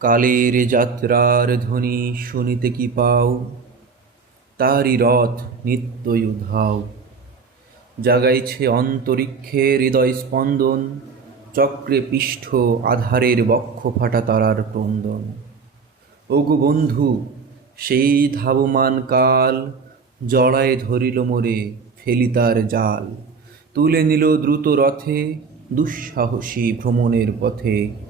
কালের যাত্রার ধ্বনি শুনিতে কি পাও? তারই রথ নিত্যই উধাও। জাগাইছে অন্তরিক্ষের হৃদয় স্পন্দন, চক্রে পিষ্ঠ আধারের বক্ষ ফাটা তারার ক্রন্দন। ওগো বন্ধু, সেই ধাবমান কাল জড়ায় ধরিল মোরে ফেলি তার জাল। তুলে নিল দ্রুত রথে, দুঃসাহসী ভ্রমণের পথে।